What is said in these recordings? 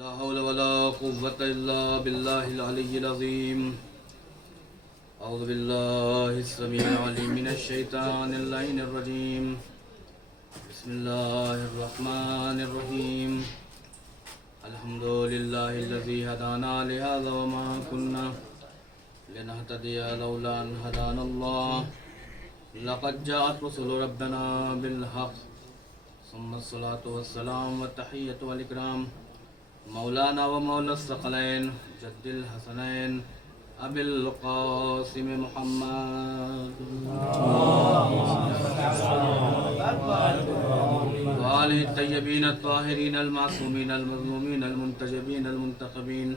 لا حول ولا قوة إلا بالله العلي العظيم. أعوذ بالله السميع العليم من الشيطان اللعين الرجيم. بسم الله الرحمن الرحيم. الحمد لله الذي هدانا لهذا وما كنا لنهتدي لولا أن هدانا الله. لقد جاءت رسل ربنا بالحق. ثم الصلاة والسلام والتحية والإكرام مولانا ومولا الثقلين جد الحسنين أبي القاسم محمد وآله الطيبين الطاهرين المعصومين المظلومين المنتجبين المنتخبين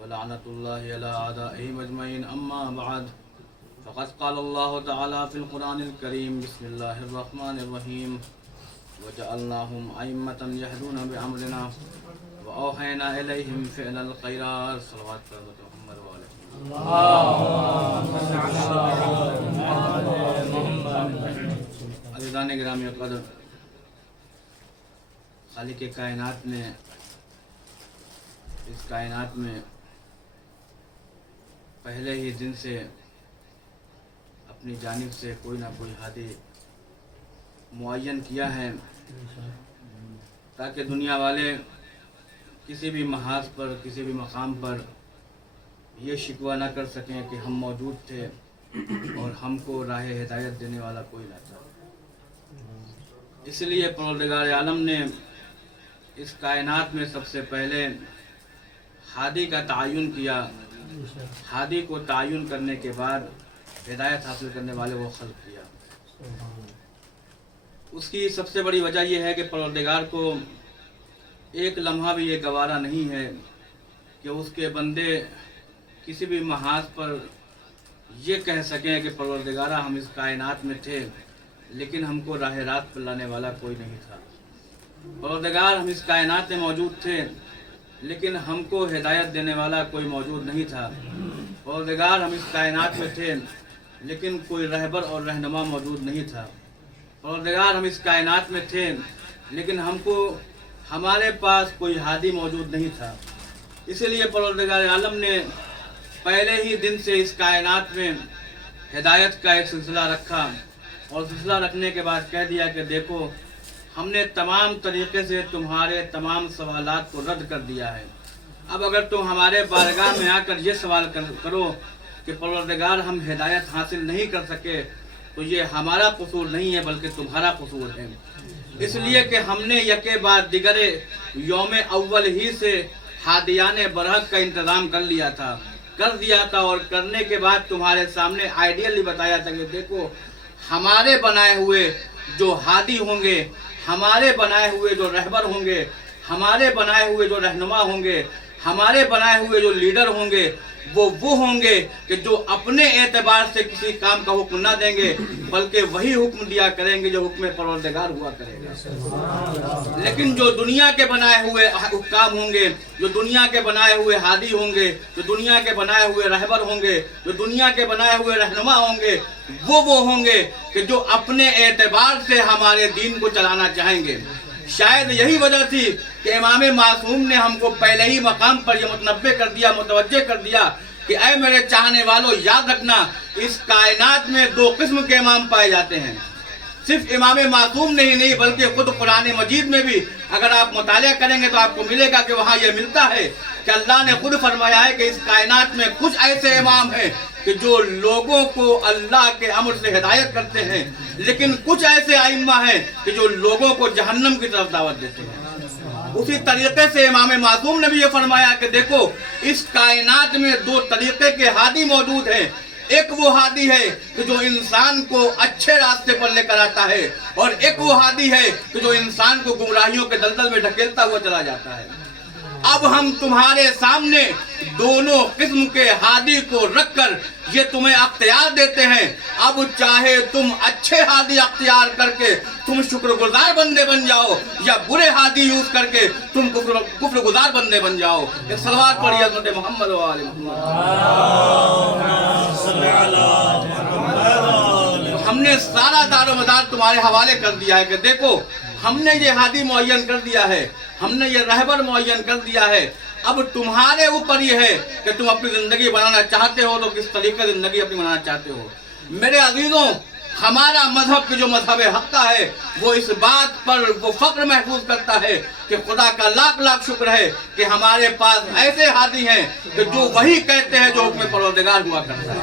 ولعنة الله على أعدائهم أجمعين. أما بعد، فقد قال الله تعالى في القرآن الكريم: بسم الله الرحمن الرحيم. وجعلناهم أئمة يهدون بأمرنا وأوحينا إليهم فعل الخيرات. صلوات محمد وآله. عزیزان گرامی قدر، خالق کائنات نے اس کائنات میں پہلے ہی دن سے اپنی جانب سے کوئی نہ کوئی ہادی معین کیا ہے تاکہ دنیا والے کسی بھی محاذ پر، کسی بھی مقام پر یہ شکوہ نہ کر سکیں کہ ہم موجود تھے اور ہم کو راہ ہدایت دینے والا کوئی نہ تھا. اس لیے پروردگار عالم نے اس کائنات میں سب سے پہلے ہادی کا تعین کیا. ہادی کو تعین کرنے کے بعد ہدایت حاصل کرنے والے وہ خلق کیا. اس کی سب سے بڑی وجہ یہ ہے کہ پروردگار کو ایک لمحہ بھی یہ گوارا نہیں ہے کہ اس کے بندے کسی بھی محاذ پر یہ کہہ سکیں کہ پروردگارہ ہم اس کائنات میں تھے لیکن ہم کو راہ راست پر لانے والا کوئی نہیں تھا. پروردگار ہم اس کائنات میں موجود تھے لیکن ہم کو ہدایت دینے والا کوئی موجود نہیں تھا. پروردگار ہم اس کائنات میں تھے لیکن کوئی رہبر اور رہنما موجود نہیں تھا. پروردگار ہم اس کائنات میں تھے لیکن ہمارے پاس کوئی ہادی موجود نہیں تھا. اسی لیے پروردگار عالم نے پہلے ہی دن سے اس کائنات میں ہدایت کا ایک سلسلہ رکھا اور سلسلہ رکھنے کے بعد کہہ دیا کہ دیکھو، ہم نے تمام طریقے سے تمہارے تمام سوالات کو رد کر دیا ہے. اب اگر تم ہمارے بارگاہ میں آ کر یہ سوال کرو کہ پروردگار ہم ہدایت حاصل نہیں کر سکے تو یہ ہمارا قصور نہیں ہے بلکہ تمہارا قصور ہے. اس لیے کہ ہم نے یکے بعد دیگر یوم اول ہی سے ہادیان برحق کا انتظام کر دیا تھا اور کرنے کے بعد تمہارے سامنے آئیڈیلی بتایا تھا کہ دیکھو، ہمارے بنائے ہوئے جو ہادی ہوں گے، ہمارے بنائے ہوئے جو رہبر ہوں گے، ہمارے بنائے ہوئے جو رہنما ہوں گے، ہمارے بنائے ہوئے جو لیڈر ہوں گے، وہ ہوں گے کہ جو اپنے اعتبار سے کسی کام کا حکم نہ دیں گے بلکہ وہی حکم دیا کریں گے جو حکم پروردگار ہوا کرے گا. لیکن جو دنیا کے بنائے ہوئے حکام ہوں گے، جو دنیا کے بنائے ہوئے ہادی ہوں گے، جو دنیا کے بنائے ہوئے رہبر ہوں گے، جو دنیا کے بنائے ہوئے رہنما ہوں گے، وہ ہوں گے کہ جو اپنے اعتبار سے ہمارے دین کو چلانا چاہیں گے. شاید یہی وجہ تھی کہ امام معصوم نے ہم کو پہلے ہی مقام پر یہ متنبہ کر دیا، متوجہ کر دیا کہ اے میرے چاہنے والوں، یاد رکھنا اس کائنات میں دو قسم کے امام پائے جاتے ہیں. صرف امام معصوم نہیں بلکہ خود قرآن مجید میں بھی اگر آپ مطالعہ کریں گے تو آپ کو ملے گا کہ وہاں یہ ملتا ہے کہ اللہ نے خود فرمایا ہے کہ اس کائنات میں کچھ ایسے امام ہیں کہ جو لوگوں کو اللہ کے امر سے ہدایت کرتے ہیں، لیکن کچھ ایسے ائمہ ہیں کہ جو لوگوں کو جہنم کی طرف دعوت دیتے ہیں. اسی طریقے سے امام معصوم نے بھی یہ فرمایا کہ دیکھو، اس کائنات میں دو طریقے کے ہادی موجود ہیں. ایک وہ ہادی ہے کہ جو انسان کو اچھے راستے پر لے کر آتا ہے اور ایک وہ ہادی ہے کہ جو انسان کو گمراہیوں کے دلدل میں ڈھکیلتا ہوا چلا جاتا ہے. اب ہم تمہارے سامنے دونوں قسم کے ہادی کو رکھ کر یہ تمہیں اختیار دیتے ہیں. اب چاہے تم اچھے ہادی اختیار کر کے تم شکر گزار بندے بن جاؤ یا برے ہادی یوز کر کے تم کفر گزار بندے بن جاؤ. ایک صلوات پڑھیے حضرت محمد و آل محمد. ہم نے سارا دار و مدار تمہارے حوالے کر دیا ہے کہ دیکھو، ہم نے یہ ہادی معین کر دیا ہے. ہم نے یہ رہبر معین کر دیا ہے، اب تمہارے اوپر یہ ہے کہ تم اپنی زندگی بنانا چاہتے ہو تو کس طریقے سے زندگی اپنی بنانا چاہتے ہو۔ میرے عزیزوں، ہمارا مذہب کے جو مذہب حق کا ہے وہ اس بات پر وہ فخر محسوس کرتا ہے کہ خدا کا لاکھ لاکھ شکر ہے کہ ہمارے پاس ایسے ہادی ہیں کہ جو وہی کہتے ہیں جو حکم پروردگار ہوا کرتا ہے،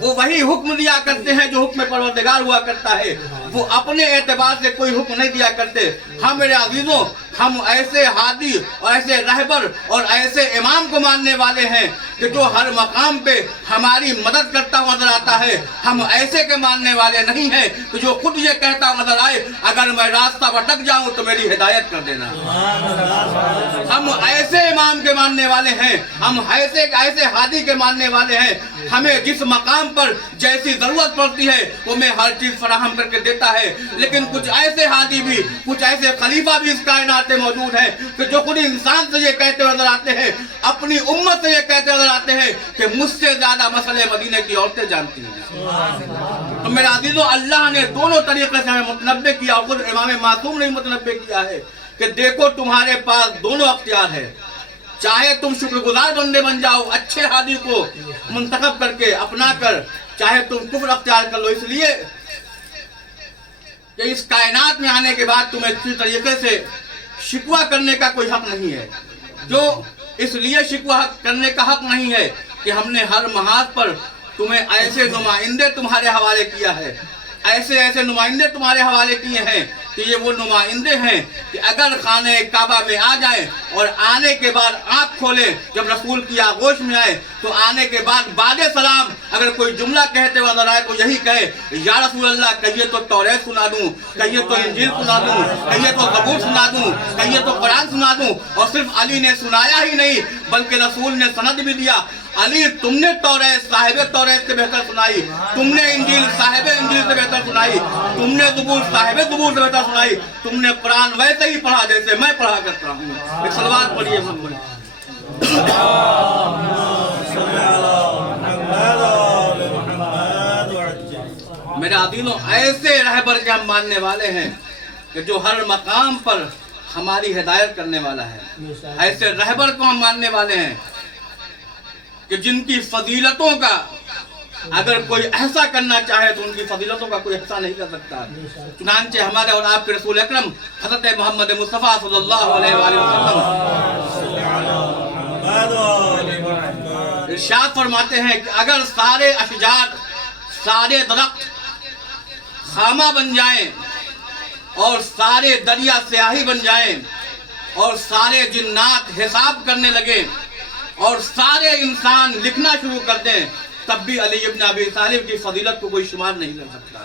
وہ وہی حکم دیا کرتے ہیں جو حکم پروردگار ہوا کرتا ہے، وہ اپنے اعتبار سے کوئی حکم نہیں دیا کرتے۔ ہم میرے عزیزوں، ہم ایسے ہادی اور ایسے رہبر اور ایسے امام کو ماننے والے ہیں کہ جو ہر مقام پہ ہماری مدد کرتا ہوا نظر آتا ہے۔ ہم ایسے کے ماننے والے نہیں ہیں کہ جو خود یہ کہتا نظر آئے اگر میں راستہ بھٹک جاؤں تو میری ہدایت کر دینا۔ ہم ایسے امام کے ماننے والے ہیں، ہم ایسے ہادی کے ماننے والے ہیں۔ ہمیں جس مقام پر جیسی ضرورت پڑتی ہے وہ میں ہر چیز فراہم کر کے دیتا ہے، لیکن کچھ ایسے ہادی بھی، کچھ ایسے خلیفہ بھی اس کائنات میں موجود ہیں کہ جو خود انسان سے یہ کہتے نظر آتے ہیں، اپنی امت سے یہ کہتے نظر آتے ہیں کہ مجھ سے زیادہ مسئلے مدینے کی عورتیں جانتی ہیں۔ تو میرے عزیزوں، اللہ نے دونوں طریقے سے ہمیں متنبع کیا، اور خود امام معصوم نے متنبع کیا ہے کہ دیکھو تمہارے پاس دونوں اختیار ہے، چاہے تم شکر گزار بندے بن جاؤ اچھے ہادی کو منتخب کر کے اپنا کر، چاہے تم کفر اختیار کر لو، اس لیے کہ اس کائنات میں آنے کے بعد تمہیں کسی طریقے سے شکوہ کرنے کا کوئی حق نہیں ہے۔ جو اس لیے شکوہ کرنے کا حق نہیں ہے کہ ہم نے ہر محاذ پر تمہیں ایسے نمائندے تمہارے حوالے کیا ہے، ایسے نمائندے تمہارے حوالے کیے ہیں کہ یہ وہ نمائندے ہیں کہ اگر خانہ کعبہ میں آ جائیں اور آنے کے بعد آنکھ کھولیں، جب رسول کی آغوش میں آئے تو آنے کے بعد بعد سلام اگر کوئی جملہ کہتے ہوئے نظر آئے تو یہی کہے یا رسول اللہ، کہیے تو توریت سنا دوں، کہیے تو انجیل سنا دوں، کہیے تو زبور سنا دوں، کہیے تو قرآن سنا دوں۔ اور صرف علی نے سنایا ہی نہیں بلکہ رسول نے سند بھی دیا، علی تم نے توریت صاحب توریت سے بہتر سنائی، تم نے انجیل صاحب انجیل سے بہتر سنائی، تم نے زبور صاحب زبور سے بہتر سنائی، تم نے قرآن ویسے ہی پڑھا جیسے میں پڑھا کرتا ہوں۔ ایک صلوات پڑھیے محمد۔ میرے عزیزوں، ایسے رہبر کے ہم ماننے والے ہیں کہ جو ہر مقام پر ہماری ہدایت کرنے والا ہے، ایسے رہبر کو ہم ماننے والے ہیں کہ جن کی فضیلتوں کا اگر کوئی احسا کرنا چاہے تو ان کی فضیلتوں کا کوئی احسا نہیں کر سکتا۔ چنانچہ ہمارے اور آپ کے رسول اکرم حضرت محمد مصطفیٰ صلی اللہ علیہ وآلہ وسلم ارشاد فرماتے ہیں کہ اگر سارے اشجار، سارے درخت خامہ بن جائیں اور سارے دریا سیاہی بن جائیں اور سارے جنات حساب کرنے لگیں اور سارے انسان لکھنا شروع کر دیں، تب بھی علی ابن ابی طالب کی فضیلت کو کوئی شمار نہیں کر سکتا۔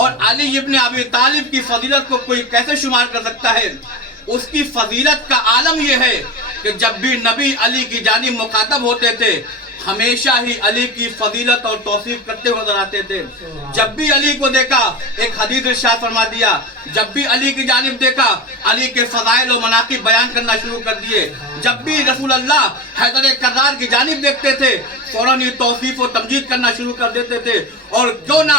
اور علی ابن ابی طالب کی فضیلت کو کوئی کیسے شمار کر سکتا ہے؟ اس کی فضیلت کا عالم یہ ہے کہ جب بھی نبی علی کی جانب مخاطب ہوتے تھے ہمیشہ ہی علی کی فضیلت اور توصیف کرتے ہوئے نظر آتے تھے۔ جب بھی علی کو دیکھا، ایک حدیث ارشاد فرما دیا، جب بھی علی کی جانب دیکھا علی کے فضائل و مناقب بیان کرنا شروع کر دیے۔ جب بھی رسول اللہ حیدر کرار کی جانب دیکھتے تھے فوراً ہی توصیف و تمجید کرنا شروع کر دیتے تھے۔ اور کیوں نہ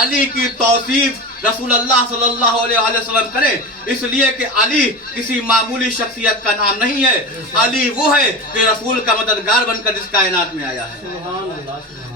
علی کی توصیف رسول اللہ صلی اللہ علیہ وسلم کرے، اس لیے کہ علی کسی معمولی شخصیت کا نام نہیں ہے، علی وہ ہے کہ رسول کا مددگار بن کر اس کائنات میں آیا ہے۔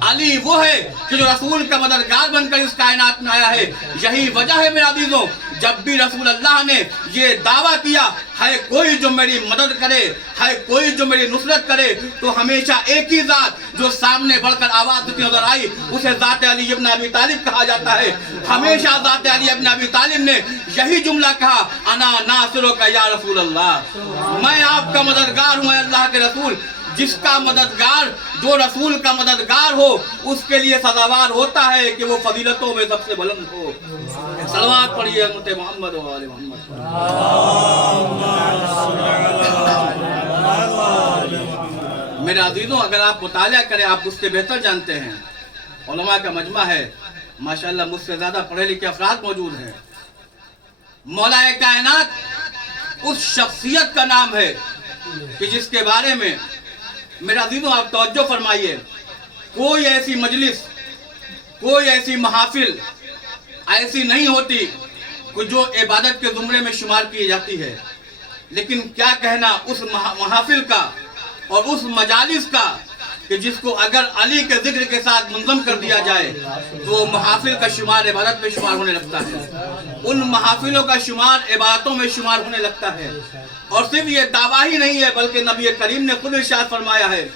علی وہ ہے کہ جو رسول کا مددگار بن کر اس کائنات میں آیا ہے۔ یہی وجہ ہے میرے عزیزوں، جب بھی رسول اللہ نے یہ دعویٰ کیا ہے کوئی جو میری مدد کرے، ہے کوئی جو میری نصرت کرے، تو ہمیشہ ایک ہی ذات جو سامنے بڑھ کر آواز دیتی نظر آئی اسے ذات علی ابن ابی طالب کہا جاتا ہے۔ ہمیشہ ذات علی ابن ابی طالب نے یہی جملہ کہا، انا ناصرک یا رسول اللہ، میں آپ کا مددگار ہوں اے اللہ کے رسول۔ جس کا مددگار، جو رسول کا مددگار ہو، اس کے لیے سزاوار ہوتا ہے کہ وہ فضیلتوں میں سب سے بلند ہو۔ صلوات پڑھیے امت محمد و آل محمد۔ میرے عزیزوں، اگر آپ مطالعہ کریں آپ اس سے بہتر جانتے ہیں، علماء کا مجمع ہے، ماشاءاللہ مجھ سے زیادہ پڑھے لکھے افراد موجود ہیں۔ مولا کائنات اس شخصیت کا نام ہے کہ جس کے بارے میں میرے عزیزوں آپ توجہ فرمائیے، کوئی ایسی مجلس، کوئی ایسی محافل ایسی نہیں ہوتی جو عبادت کے زمرے میں شمار کی جاتی ہے، لیکن کیا کہنا اس محافل کا اور اس مجالس کا کہ جس کو اگر علی کے ذکر کے ساتھ منظم کر دیا جائے تو وہ محافل کا شمار عبادت میں شمار ہونے لگتا ہے، ان محافلوں کا شمار عبادتوں میں شمار ہونے لگتا ہے۔ اور صرف یہ دعویٰ ہی نہیں ہے بلکہ نبی کریم نے خود ارشاد فرمایا ہے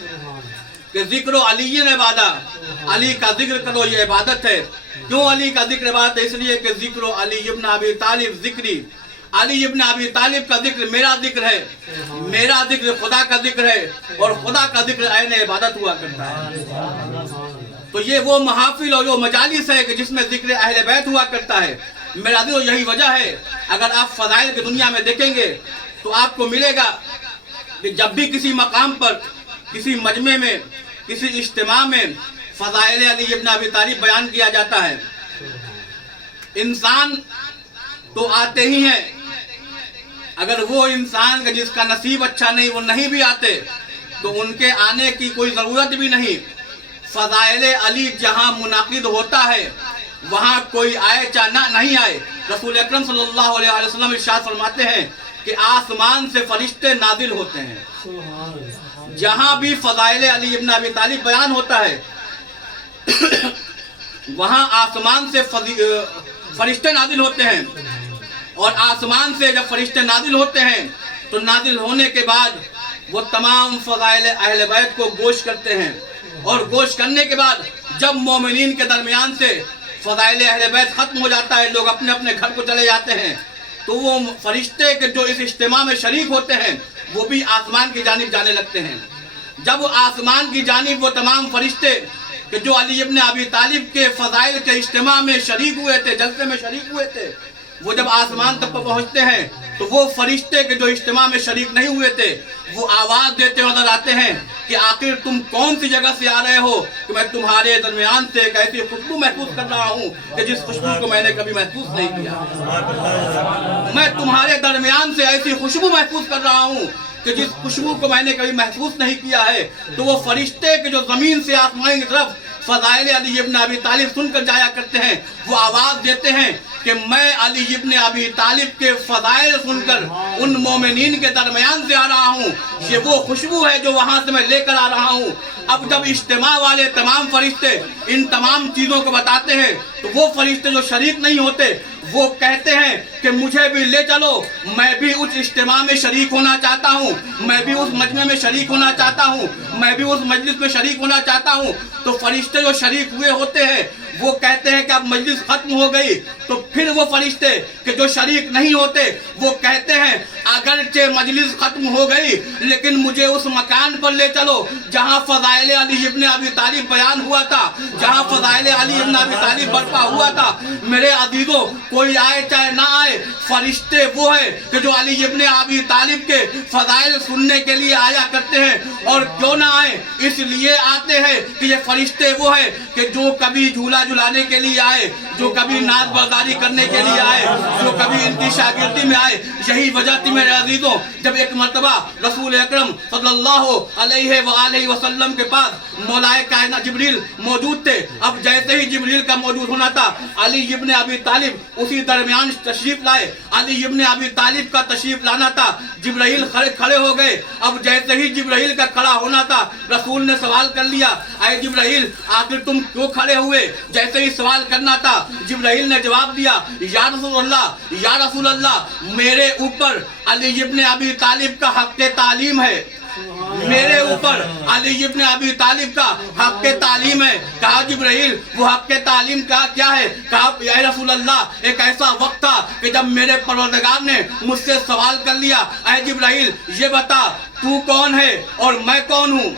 کہ ذکر علی عبادت، علی کا ذکر کرو یہ عبادت ہے۔ کیوں علی کا ذکر عبادت ہے؟ اس لیے کہ ذکر علی ابن ابی طالب ذکری، علی ابن ابی طالب کا ذکر میرا ذکر ہے، میرا ذکر خدا کا ذکر ہے، اور خدا کا ذکر عین عبادت ہوا کرتا ہے۔ تو یہ وہ محافل اور جو مجالس ہے کہ جس میں ذکر اہل بیت ہوا کرتا ہے۔ میرا دل یہی وجہ ہے، اگر آپ فضائل کی دنیا میں دیکھیں گے تو آپ کو ملے گا کہ جب بھی کسی مقام پر، کسی مجمع میں، کسی اجتماع میں فضائل علی ابن ابی طالب بیان کیا جاتا ہے، انسان تو آتے ہی ہیں، اگر وہ انسان جس کا نصیب اچھا نہیں وہ نہیں بھی آتے تو ان کے آنے کی کوئی ضرورت بھی نہیں۔ فضائل علی جہاں منعقد ہوتا ہے وہاں کوئی آئے چاہے نہیں آئے، رسول اکرم صلی اللہ علیہ وسلم ارشاد فرماتے ہیں کہ آسمان سے فرشتے نازل ہوتے ہیں۔ جہاں بھی فضائل علی ابن ابی طالب بیان ہوتا ہے وہاں آسمان سے فرشتے نازل ہوتے ہیں، اور آسمان سے جب فرشتے نازل ہوتے ہیں تو نازل ہونے کے بعد وہ تمام فضائل اہل بیت کو گوش کرتے ہیں، اور گوش کرنے کے بعد جب مومنین کے درمیان سے فضائل اہل بیت ختم ہو جاتا ہے، لوگ اپنے اپنے گھر کو چلے جاتے ہیں، تو وہ فرشتے کے جو اس اجتماع میں شریک ہوتے ہیں وہ بھی آسمان کی جانب جانے لگتے ہیں۔ جب آسمان کی جانب وہ تمام فرشتے کہ جو علی ابن ابی طالب کے فضائل کے اجتماع میں شریک ہوئے تھے، جلسے میں شریک ہوئے تھے، وہ جب آسمان تک پہنچتے ہیں تو وہ فرشتے کے جو اجتماع میں شریک نہیں ہوئے تھے وہ آواز دیتے نظر آتے ہیں کہ آخر تم کون سی جگہ سے آ رہے ہو کہ میں تمہارے درمیان سے ایک ایسی خوشبو محسوس کر رہا ہوں کہ جس خوشبو کو میں نے کبھی محسوس نہیں کیا۔ میں تمہارے درمیان سے ایسی خوشبو محسوس کر رہا ہوں کہ جس خوشبو کو میں نے کبھی محسوس نہیں کیا ہے۔ تو وہ فرشتے کے جو زمین سے آسمان کی طرف فضائل علی ابن ابی طالب سن کر جایا کرتے ہیں، وہ آواز دیتے ہیں کہ میں علی ابن ابی طالب کے فضائل سن کر ان مومنین کے درمیان سے آ رہا ہوں، یہ وہ خوشبو ہے جو وہاں سے میں لے کر آ رہا ہوں۔ اب جب اجتماع والے تمام فرشتے ان تمام چیزوں کو بتاتے ہیں تو وہ فرشتے جو شریک نہیں ہوتے وہ کہتے ہیں کہ مجھے بھی لے چلو، میں بھی اس اجتماع میں شریک ہونا چاہتا ہوں، میں بھی اس مجمع میں شریک ہونا چاہتا ہوں، میں بھی اس مجلس میں شریک ہونا چاہتا ہوں۔ تو فرشتے جو شریک ہوئے ہوتے ہیں وہ کہتے ہیں کہ اب مجلس ختم ہو گئی، تو پھر وہ فرشتے کہ جو شریک نہیں ہوتے وہ کہتے ہیں اگرچہ مجلس ختم ہو گئی لیکن مجھے اس مکان پر لے چلو جہاں فضائل علی ابن ابی طالب بیان ہوا تھا، جہاں فضائل علی ابن ابی طالب برپا ہوا تھا۔ میرے عزیزوں، کوئی آئے چاہے نہ آئے، فرشتے وہ ہیں کہ جو علی ابن ابی طالب کے فضائل سننے کے لیے آیا کرتے ہیں، اور کیوں نہ آئے، اس لیے آتے ہیں کہ یہ فرشتے وہ ہیں کہ جو کبھی جھولا جھلانے کے لیے آئے، جو کبھی ناز برداری کرنے کے لیے آئے، جو کبھی ان کی شاگردی میں آئے۔ یہی وجہ تھی میرے عزیزوں، جب ایک مرتبہ رسول اکرم صلی اللہ علیہ وآلہ وسلم کے پاس مولا کائنات جبریل موجود تھے، اب جیسے ہی جبریل کا موجود ہونا تھا علی ابن ابی طالب اسی درمیان تشریف لائے، علی ابن ابی طالب کا تشریف لانا تھا، جبرائیل کھڑے ہو گئے۔ اب جیسے ہی جبرائیل کا کھڑا ہونا تھا رسول نے سوال کر لیا، اے جبرائیل آخر تم کیوں کھڑے ہوئے؟ جیسے ہی سوال کرنا تھا جبرائیل نے جواب دیا، یا رسول اللہ، یا رسول اللہ، میرے اوپر علی ابن ابی طالب کا حق تعلیم ہے، میرے اوپر علی ابن ابی طالب کا حق تعلیم ہے۔ کہا جبرائیل وہ حق تعلیم کا کیا ہے؟ کہا یا رسول اللہ، ایک ایسا وقت تھا کہ جب میرے پروردگار نے مجھ سے سوال کر لیا، اے جبرائیل یہ بتا تو کون ہے اور میں کون ہوں؟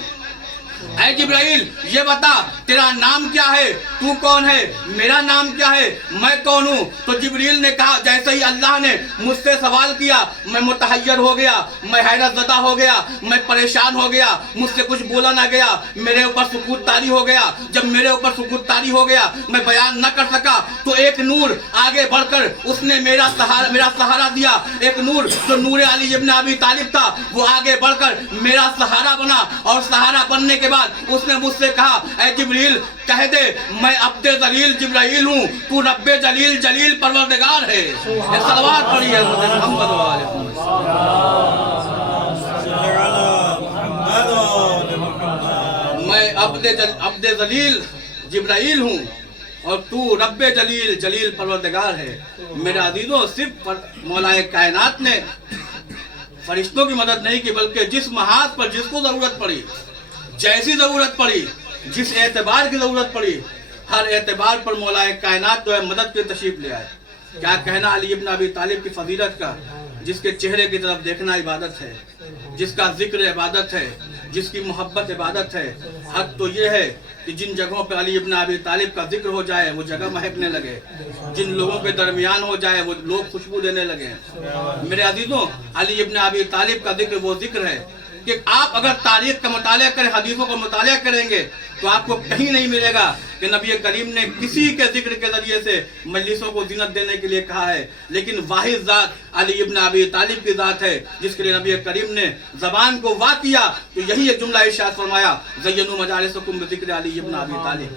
اے جبرائیل یہ بتا تیرا نام کیا ہے، تو کون ہے، میرا نام کیا ہے، میں کون ہوں؟ تو جبرائیل نے کہا جیسے ہی اللہ نے مجھ سے سوال کیا میں متحیر ہو گیا، میں حیرت زدہ ہو گیا، میں پریشان ہو گیا، مجھ سے کچھ بولا نہ گیا، میرے اوپر سکوت طاری ہو گیا۔ جب میرے اوپر سکوت طاری ہو گیا میں بیان نہ کر سکا تو ایک نور آگے بڑھ کر اس نے میرا سہارا دیا، ایک نور جو نور علی ابن ابی طالب تھا وہ آگے بڑھ کر میرا سہارا بنا، اور سہارا بننے کے بعد اس نے مجھ سے کہا اے جبرائیل جبریل کہہ دے میں عبد ذلیل جبرائیل ہوں، تو رب جلیل جلیل پروردگار ہے۔ صلوات پڑھیے حضرت محمد و آلہ محمد۔ میں عبد ذلیل جبرائیل ہوں اور تو رب جلیل جلیل پروردگار ہے۔ میرے عزیزوں، صرف مولا کائنات نے فرشتوں کی مدد نہیں کی، بلکہ جس محاذ پر جس کو ضرورت پڑی، جیسی ضرورت پڑی، جس اعتبار کی ضرورت پڑی، ہر اعتبار پر مولا کائنات جو ہے مدد کی تشریف لے آئے۔ کیا کہنا علی ابن ابی طالب کی فضیلت کا، جس کے چہرے کی طرف دیکھنا عبادت ہے، جس کا ذکر عبادت ہے، جس کی محبت عبادت ہے۔ حق تو یہ ہے کہ جن جگہوں پہ علی ابن ابی طالب کا ذکر ہو جائے وہ جگہ مہکنے لگے، جن لوگوں کے درمیان ہو جائے وہ لوگ خوشبو دینے لگے۔ میرے عزیزوں، علی ابن ابی طالب کا ذکر وہ ذکر ہے کہ آپ اگر تاریخ کا مطالعہ کریں، حدیثوں کا مطالعہ کریں گے تو آپ کو کہیں نہیں ملے گا کہ نبی کریم نے کسی کے ذکر کے ذریعے سے مجلسوں کو زینت دینے کے لیے کہا ہے، لیکن واحد ذات علی ابن ابی طالب کی ذات ہے جس کے لیے نبی کریم نے زبان کو وا کیا تو یہی ایک جملہ ارشاد فرمایا، زینوا مجالسکم بذکر علی ابن ابی طالب،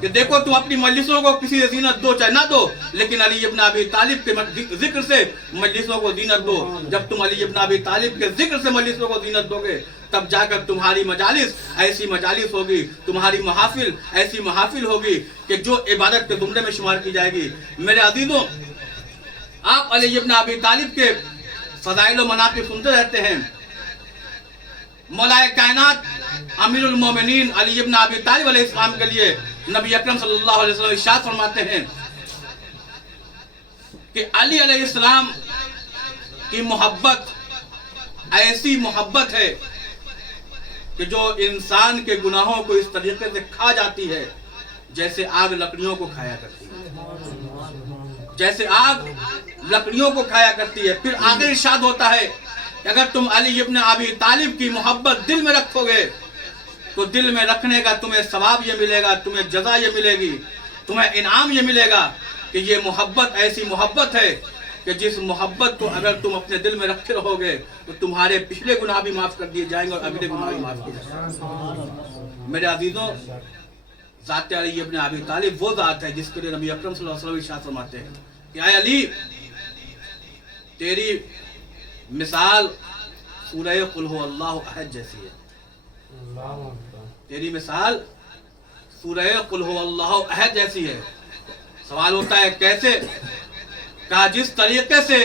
کہ دیکھو تم اپنی مجلسوں کو کسی سے زینت دو چاہے نہ دو، لیکن علی ابن ابی طالب کے ذکر سے مجلسوں کو زینت دو۔ جب تم علی ابن ابی طالب کے ذکر سے مجلسوں کو زینت دو گے تب جا کر تمہاری مجالس ایسی مجالس ہوگی، تمہاری محافل ایسی محافل ہوگی کہ جو عبادت کے زمرے میں شمار کی جائے گی۔ میرے عزیزوں، آپ علی ابن ابی طالب کے فضائل و مناقب سنتے رہتے ہیں۔ مولا کائنات امیر المومنین علی ابن ابی طالب علیہ السلام کے لیے نبی اکرم صلی اللہ علیہ وسلم ارشاد فرماتے ہیں کہ علی علیہ السلام کی محبت ایسی محبت ہے کہ جو انسان کے گناہوں کو اس طریقے سے کھا جاتی ہے جیسے آگ لکڑیوں کو کھایا کرتی ہے، جیسے آگ لکڑیوں کو کھایا کرتی ہے۔ پھر آگے ارشاد ہوتا ہے کہ اگر تم علی ابن ابی طالب کی محبت دل میں رکھو گے تو دل میں رکھنے کا تمہیں ثواب یہ ملے گا، تمہیں جزا یہ ملے گی، تمہیں انعام یہ ملے گا کہ یہ محبت ایسی محبت ہے کہ جس محبت کو اگر تم اپنے دل میں رکھتے رہو گے تو تمہارے پچھلے گناہ بھی معاف کر دیے جائیں گے اور اگلے گناہ بھی معاف کیے جائیں گے۔ میرے عزیزوں، ذات علی ابن ابی طالب وہ ذات ہے جس کے لیے نبی اکرم صلی اللہ علیہ وسلم ارشاد فرماتے ہیں کہ اے علی، تیری مثال سورہ قل هو اللہ احد جیسی ہے، تیری مثال سورہ قل هو اللہ احد جیسی ہے۔ سوال ہوتا ہے کیسے؟ کہا جس طریقے سے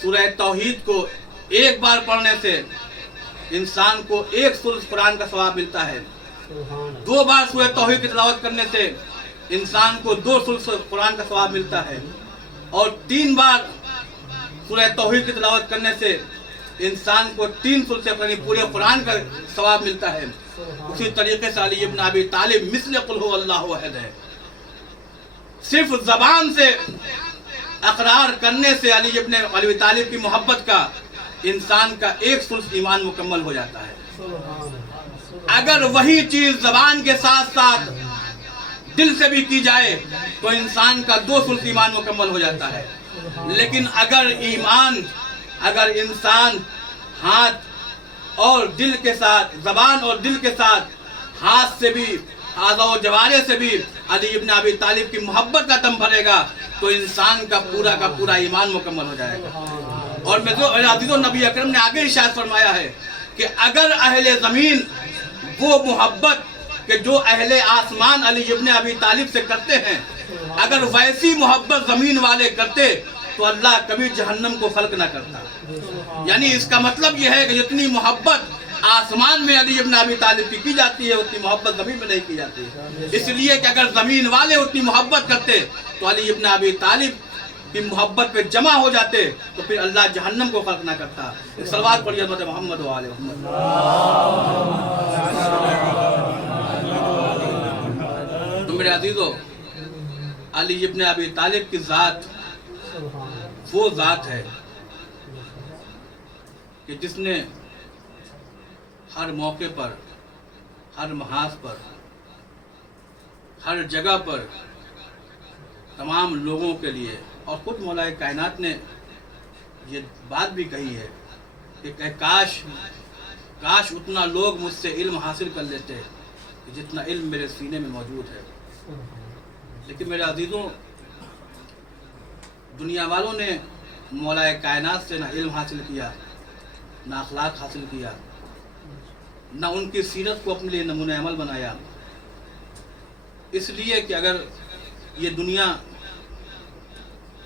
سورہ توحید کو ایک بار پڑھنے سے انسان کو ایک ثلث قرآن کا ثواب ملتا ہے، 2 بار سورہ توحید کی تلاوت کرنے سے انسان کو 2 ثلث قرآن کا ثواب ملتا ہے، اور 3 بار سورہ توحید کی تلاوت کرنے سے انسان کو 3 ثلث یعنی پورے قرآن کا ثواب ملتا ہے۔ اسی طریقے سے علی ابن ابی طالب مثل قل هو اللہ احد ہے۔ صرف زبان سے اقرار کرنے سے علی ابن ابی طالب کی محبت کا انسان کا 1 ثلث ایمان مکمل ہو جاتا ہے۔ اگر وہی چیز زبان کے ساتھ ساتھ دل سے بھی کی جائے تو انسان کا 2 ثلث ایمان مکمل ہو جاتا ہے۔ لیکن اگر انسان ہاتھ اور دل کے ساتھ، زبان اور دل کے ساتھ، ہاتھ سے بھی، اعضاء و جوارح سے بھی علی ابن ابی طالب کی محبت کا دم بھرے گا تو انسان کا پورا ایمان مکمل ہو جائے گا۔ اور میرے عزیزوں، نبی اکرم نے آگے ارشاد فرمایا ہے کہ اگر اہل زمین وہ محبت کہ جو اہل آسمان علی ابن ابی طالب سے کرتے ہیں، اگر ویسی محبت زمین والے کرتے تو اللہ کبھی جہنم کو خلق نہ کرتا۔ یعنی اس کا مطلب یہ ہے کہ جتنی محبت آسمان میں علی ابن ابی طالب کی جاتی ہے اتنی محبت زمین میں نہیں کی جاتی، اس لیے کہ اگر زمین والے اتنی محبت کرتے تو علی ابن ابی طالب کی محبت پہ جمع ہو جاتے تو پھر اللہ جہنم کو خلق نہ کرتا۔ صلوات پڑھیے حضرت محمد و آلہ محمد۔ تو میرے عزیزو، علی ابن ابی طالب کی ذات وہ ذات ہے کہ جس نے ہر موقع پر، ہر محاذ پر، ہر جگہ پر تمام لوگوں کے لیے، اور خود مولا کائنات نے یہ بات بھی کہی ہے کہ کاش اتنا لوگ مجھ سے علم حاصل کر لیتے کہ جتنا علم میرے سینے میں موجود ہے. لیکن میرے عزیزوں، دنیا والوں نے مولا کائنات سے نہ علم حاصل کیا، نہ اخلاق حاصل کیا، نہ ان کی سیرت کو اپنے لیے نمونہ عمل بنایا. اس لیے کہ اگر یہ دنیا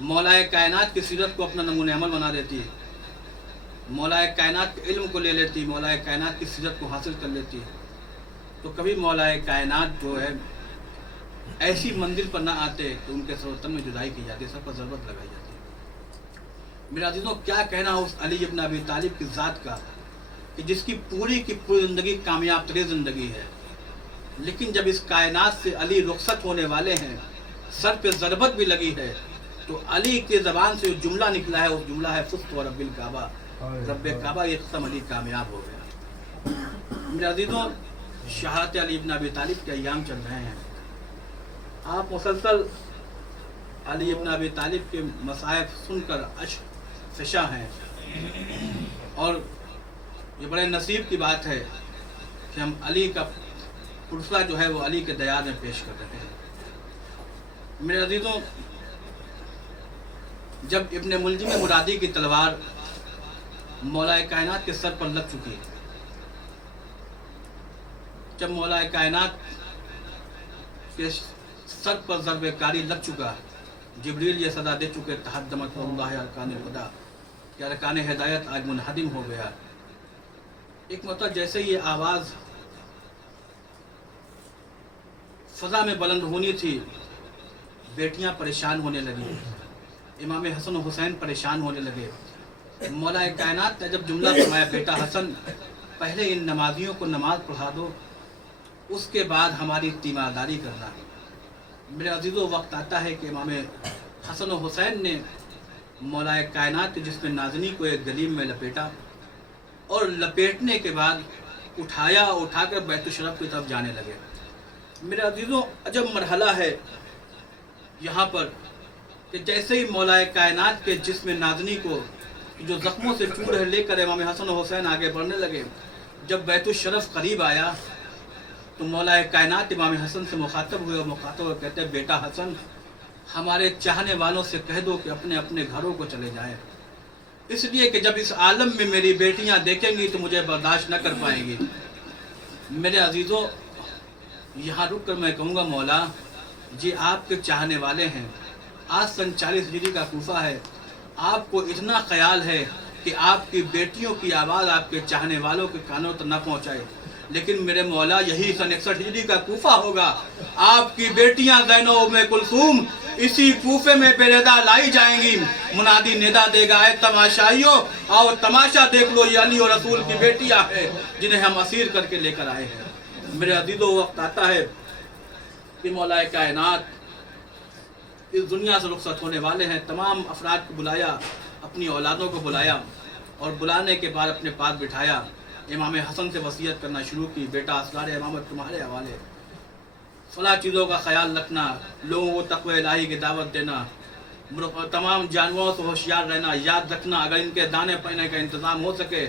مولا کائنات کی سیرت کو اپنا نمونہ عمل بنا لیتی، مولا کائنات کے علم کو لے لیتی، مولا کائنات کی سیرت کو حاصل کر لیتی، تو کبھی مولا کائنات جو ہے ایسی منزل پر نہ آتے کہ ان کے سر و تن میں جدائی کی جاتی، سب پر ضرورت لگائی جاتی. میرے عزیزوں، کیا کہنا اس علی ابن ابی طالب کی ذات کا کہ جس کی پوری زندگی کامیاب ترین زندگی ہے، لیکن جب اس کائنات سے علی رخصت ہونے والے ہیں، سر پہ ضربت بھی لگی ہے، تو علی کی زبان سے جو جملہ نکلا ہے وہ جملہ ہے فزت و رب الکعبہ، رب کعبہ یہ قسم علی کامیاب ہو گیا. میرے عزیزوں، شہادت علی ابن ابی طالب کے ایام چل رہے ہیں. آپ مسلسل علی ابن ابی طالب کے مصائب سن کر اشک فشاں ہیں، اور یہ بڑے نصیب کی بات ہے کہ ہم علی کا پرسہ جو ہے وہ علی کے دیار میں پیش کر رہے ہیں. میرے عزیزوں، جب ابن ملجم مرادی کی تلوار مولا کائنات کے سر پر لگ چکی، جب مولا کائنات کے سر پر ضرب کاری لگ چکا، جبریل یہ صدا دے چکے تحدمت اللہ ارکان الہدی کہ ارکان ہدایت آج منہدم ہو گیا. ایک مرتبہ جیسے یہ آواز فضا میں بلند ہونی تھی، بیٹیاں پریشان ہونے لگی، امام حسن و حسین پریشان ہونے لگے. مولا کائنات نے جب جملہ فرمایا، بیٹا حسن پہلے ان نمازیوں کو نماز پڑھا دو، اس کے بعد ہماری تیمارداری کرنا. میرے عزیزوں، وقت آتا ہے کہ امام حسن و حسین نے مولا کائنات کے جسم نازنی کو ایک گلیم میں لپیٹا، اور لپیٹنے کے بعد اٹھا کر بیت الشرف کی طرف جانے لگے. میرے عزیزوں، عجب مرحلہ ہے یہاں پر کہ جیسے ہی مولا کائنات کے جسم نازنی کو جو زخموں سے چور ہے لے کر امام حسن و حسین آگے بڑھنے لگے، جب بیت الشرف قریب آیا تو مولا کائنات امام حسن سے مخاطب ہوئے اور مخاطب ہوئے کہتے ہیں، بیٹا حسن ہمارے چاہنے والوں سے کہہ دو کہ اپنے اپنے گھروں کو چلے جائیں، اس لیے کہ جب اس عالم میں میری بیٹیاں دیکھیں گی تو مجھے برداشت نہ کر پائیں گی. میرے عزیزوں، یہاں رک کر میں کہوں گا، مولا جی آپ کے چاہنے والے ہیں، آج سن 40 ہجری کا کوفہ ہے، آپ کو اتنا خیال ہے کہ آپ کی بیٹیوں کی آواز آپ کے چاہنے والوں کے کانوں تک نہ پہنچائے، لیکن میرے مولا یہی سن 61 ہجری کا کوفہ ہوگا، آپ کی بیٹیاں زینب ام کلثوم اسی کوفے میں بے ردا لائی جائیں گی. منادی ندا دے گا، اے تماشائیوں آؤ تماشا دیکھ لو، یہ علی اور رسول کی بیٹیاں ہیں جنہیں ہم اسیر کر کے لے کر آئے ہیں. میرے عزیزوں، وقت آتا ہے کہ مولا کائنات اس دنیا سے رخصت ہونے والے ہیں. تمام افراد کو بلایا، اپنی اولادوں کو بلایا، اور بلانے کے بعد اپنے پاس بٹھایا. امام حسن سے وصیت کرنا شروع کی، بیٹا اسرار امامت تمہارے حوالے، فلاں چیزوں کا خیال رکھنا، لوگوں کو تقوی الہی کی دعوت دینا، تمام جانوروں سے ہوشیار رہنا، یاد رکھنا اگر ان کے دانے پینے کا انتظام ہو سکے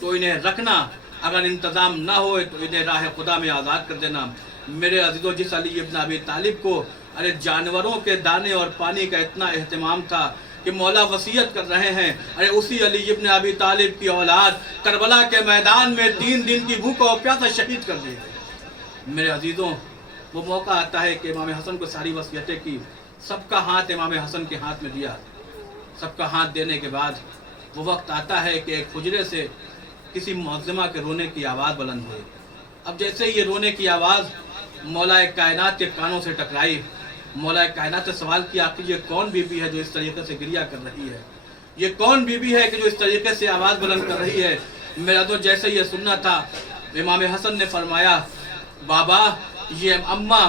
تو انہیں رکھنا، اگر انتظام نہ ہوئے تو انہیں راہ خدا میں آزاد کر دینا. میرے عزیزوں، جس علی ابن ابی طالب کو جانوروں کے دانے اور پانی کا اتنا اہتمام تھا کہ مولا وصیت کر رہے ہیں، اسی علی ابن ابی طالب کی اولاد کربلا کے میدان میں 3 دن کی بھوک اور پیاسا شہید کر دی گئی. میرے عزیزوں، وہ موقع آتا ہے کہ امام حسن کو ساری وصیتیں کی، سب کا ہاتھ امام حسن کے ہاتھ میں دیا. سب کا ہاتھ دینے کے بعد وہ وقت آتا ہے کہ ایک حجرے سے کسی معظمہ کے رونے کی آواز بلند ہوئی. اب جیسے یہ رونے کی آواز مولا کائنات کے کانوں سے ٹکرائی، مولا کائنات سے سوال کیا کہ یہ کون بی بی ہے جو اس طریقے سے گریہ کر رہی ہے، یہ کون بی بی ہے کہ جو اس طریقے سے آواز بلند کر رہی ہے. میرا تو جیسے یہ سننا تھا، امام حسن نے فرمایا، بابا یہ اماں